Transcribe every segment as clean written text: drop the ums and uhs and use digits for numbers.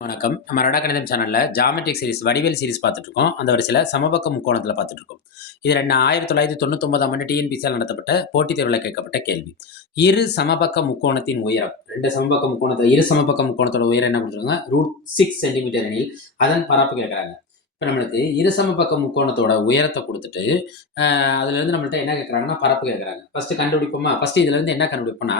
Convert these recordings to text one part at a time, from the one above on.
வணக்கம். நம்ம ரடா கணிதம் சேனல்ல ஜியோமெட்ரிக் சீரிஸ் வடிவியல் சீரிஸ் பார்த்துட்டு இருக்கோம். அந்த வரிசையில சமபக்க முக்கோணத்துல பார்த்துட்டு இருக்கோம். இது 1999ஆம் ஆண்டு டிஎன்பிசியால் நடத்தப்பட்ட போட்டித் தேர்வுல கேட்கப்பட்ட கேள்வி. இரு சமபக்க முக்கோணத்தின் உயரம். இரு சமபக்க முக்கோணத்தோட உயரம் என்ன கொடுத்துருக்காங்க? √6 சென்டிமீட்டர் எனில் அதன் பரப்பு கேட்கறாங்க. இப்போ நம்மளுக்கு இரு சமபக்க முக்கோணத்தோட உயரத்தை கொடுத்துட்டு அதுலேருந்து நம்மள்ட்ட என்ன கேட்குறாங்கன்னா பரப்பு கேட்குறாங்க. ஃபர்ஸ்ட் கண்டுபிடிப்போமா? ஃபர்ஸ்ட் இதுலேருந்து என்ன கண்டுபிடிப்போம்னா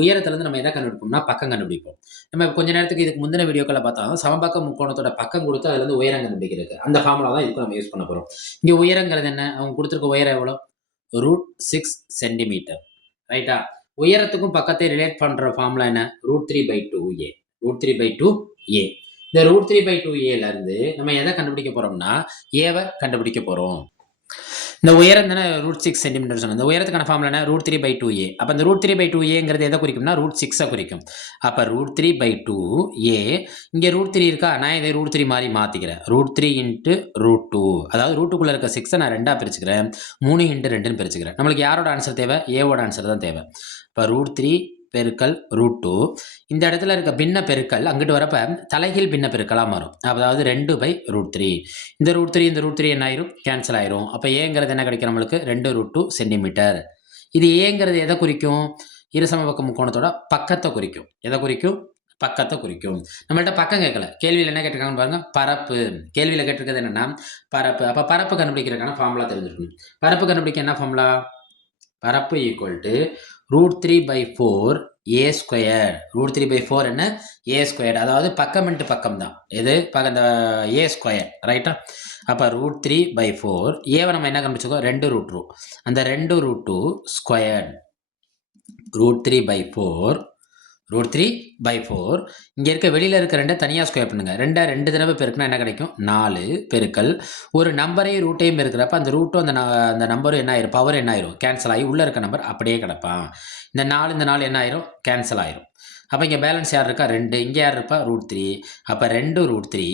உயரத்துலேருந்து நம்ம எதை கண்டுபிடிப்போம்னா பக்கம் கண்டுபிடிப்போம். நம்ம கொஞ்ச நேரத்துக்கு இதுக்கு முந்தின வீடியோக்களை பார்த்தா சமபக்க முக்கோணத்தோட பக்கம் கொடுத்து அதுலேருந்து உயரம் கண்டுபிடிக்கிறது அந்த ஃபார்முலா தான் இதுக்கு நம்ம யூஸ் பண்ண போகிறோம். இங்கே உயரங்கிறது என்ன? அவங்க கொடுத்துருக்க உயரம் எவ்வளோ? √6 சென்டிமீட்டர். ரைட்டா? உயரத்துக்கும் பக்கத்தை ரிலேட் பண்ணுற ஃபார்முலா என்ன? √3/2a. √3/2a. இந்த √3/2a இருந்து நம்ம எதை கண்டுபிடிக்க போறோம்னா ஏவை கண்டுபிடிக்க போறோம். இந்த உயரம் தானே √6 சென்டிமீட்டர் சொன்னோம். இந்த உயரத்துக்கான ஃபார்முலா என்ன? √3/2a. அப்போ இந்த √3/2aங்கிறது எதை குறிக்கும்னா √6 குறிக்கும். அப்போ √3/2a இங்கே √3 இருக்கா? நான் இதை √3 மாதிரி மாற்றிக்கிறேன். √3 × √2. அதாவது ரூட்டுக்குள்ளே இருக்க 6 நான் 2ஆக பிரிச்சுக்கிறேன். 3 × 2ன்னு பிரிச்சுக்கிறேன். நம்மளுக்கு யாரோட ஆன்சர் தேவை? ஏவோட ஆன்சர் தான் தேவை. இப்போ √3 பெருக்கல் √2 இந்த இடத்துல இருக்க பின்ன பெருக்கல் அங்கிட்டு வரப்ப தலைகீழ் பின்ன பெருக்கலாக மாறும். அதாவது 2/√3. இந்த √3 என்ன ஆயிரும்? கேன்சல் ஆயிரும். அப்போ ஏங்கிறது என்ன கிடைக்கும் நம்மளுக்கு? 2√2 சென்டிமீட்டர். இது ஏங்கிறது எதை குறிக்கும்? இருசமபக்க முக்கோணத்தோட பக்கத்தை குறிக்கும். எதை குறிக்கும்? பக்கத்தை குறிக்கும். நம்மள்ட்ட பக்கம் கேட்கல. கேள்வியில் என்ன கேட்டிருக்காங்கன்னு பாருங்க, பரப்பு. கேள்வியில் கேட்டிருக்கிறது என்னன்னா பரப்பு. அப்போ பரப்பு கண்டுபிடிக்கிறதுக்கான ஃபார்முலா தெரிஞ்சிருக்கணும். பரப்பு கண்டுபிடிக்க என்ன ஃபார்முலா? பரப்பு ஈக்குவல் டு √3/4a². √3/4 என்ன? a². அதாவது பக்கம் இன்ட்டு பக்கம் தான். எது? இந்த a². ரைட்டா? அப்போ √3/4 ஏவை நம்ம என்ன கண்டுபிடிச்சிருக்கோம்? 2√2. அந்த 2√2 ஸ்கொயர். √3/4 இங்கே இருக்க வெளியில் இருக்க 2 தனியாக ஸ்கொயர் பண்ணுங்க. 2 தடவை பெருக்குனா என்ன கிடைக்கும்? 4 பெருக்கல் ஒரு நம்பரையும் ரூட்டையும் இருக்கிறப்ப அந்த ரூட்டும் அந்த நம்பரும் என்ன ஆயிரும்? பவர் என்ன ஆயிரும்? கேன்சல் ஆகி உள்ளே இருக்க நம்பர் அப்படியே கிடப்பான். இந்த 4 என்ன ஆயிரும்? கேன்சல் ஆயிரும். அப்போ இங்கே பேலன்ஸ் யார் இருக்கா? 2. இங்கே யார் இருப்பா? √3. அப்போ 2√3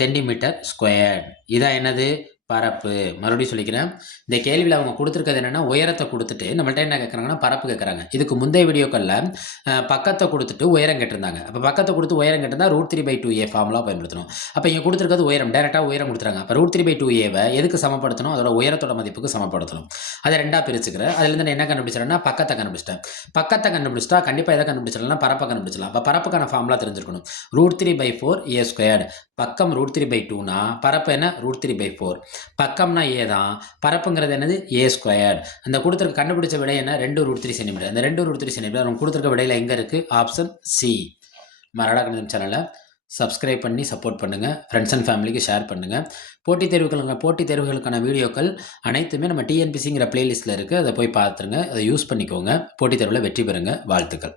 சென்டிமீட்டர் ஸ்கொயர். இதான் என்னது? பரப்பு. மறுபடியும் சொல்லிக்கிறேன். இந்த கேள்வியில் அவங்க கொடுத்துருக்கிறது என்னென்னா உயரத்தை கொடுத்துட்டு நம்மள்ட்ட என்ன கேட்குறாங்கன்னா பரப்பு கேட்குறாங்க. இதுக்கு முந்தைய வீடியோக்களில் பக்கத்தை கொடுத்துட்டு உயரம் கேட்டிருந்தாங்க. அப்போ பக்கத்தை கொடுத்து உயரம் கேட்டிருந்தா √3/2a ஃபார்முலா பயன்படுத்தணும். அப்போ இங்கே கொடுத்துருக்கிறது உயரம், டேரெக்டாக உயரம் கொடுத்துறாங்க. அப்போ √3/2aவை எதுக்கு சமப்படுத்தணும்? அதோட உயரத்தோட மதிப்புக்கு சமப்படுத்தணும். அதை 2ஆக பிரிச்சுக்கிறேன். அதுலேருந்து நான் என்ன கண்டுபிடிச்சிட்டேன்னா பக்கத்தை கண்டுபிடிச்சிட்டேன். பக்கத்தை கண்டுபிடிச்சிட்டா கண்டிப்பாக எதை கண்டுபிடிச்சிடலாம்? பரப்பை கண்டுபிடிச்சலாம். அப்போ பரப்புக்கான ஃபார்முலா தெரிஞ்சிருக்கணும். √3/4a². பக்கம் √3/2னா பரப்பு என்ன? √3/4. பக்கம்னா ஏ தான், பரப்புங்கிறது என்னது? a². அந்த கொடுத்துருக்க கண்டுபிடிச்ச விடை என்ன? 2√3 சென்டிமீட்டர். அந்த 2√3 சென்டிமீட்டர் நம்ம கொடுத்துருக்க விடையில் எங்கே இருக்குது? Option C. ரடா கணிதம் சேனலை சப்ஸ்கிரைப் பண்ணி சப்போர்ட் பண்ணுங்கள். ஃப்ரெண்ட்ஸ் அண்ட் ஃபேமிலிக்கு ஷேர் பண்ணுங்கள். போட்டித் தேர்வுகளுக்கான வீடியோக்கள் அனைத்துமே நம்ம டிஎன்பிசிங்கிற பிளேலிஸ்ட்டில் இருக்குது. அதை போய் பார்த்துருங்க. அதை யூஸ் பண்ணிக்கோங்க. போட்டித் தேர்வில் வெற்றி பெறுங்க. வாழ்த்துக்கள்.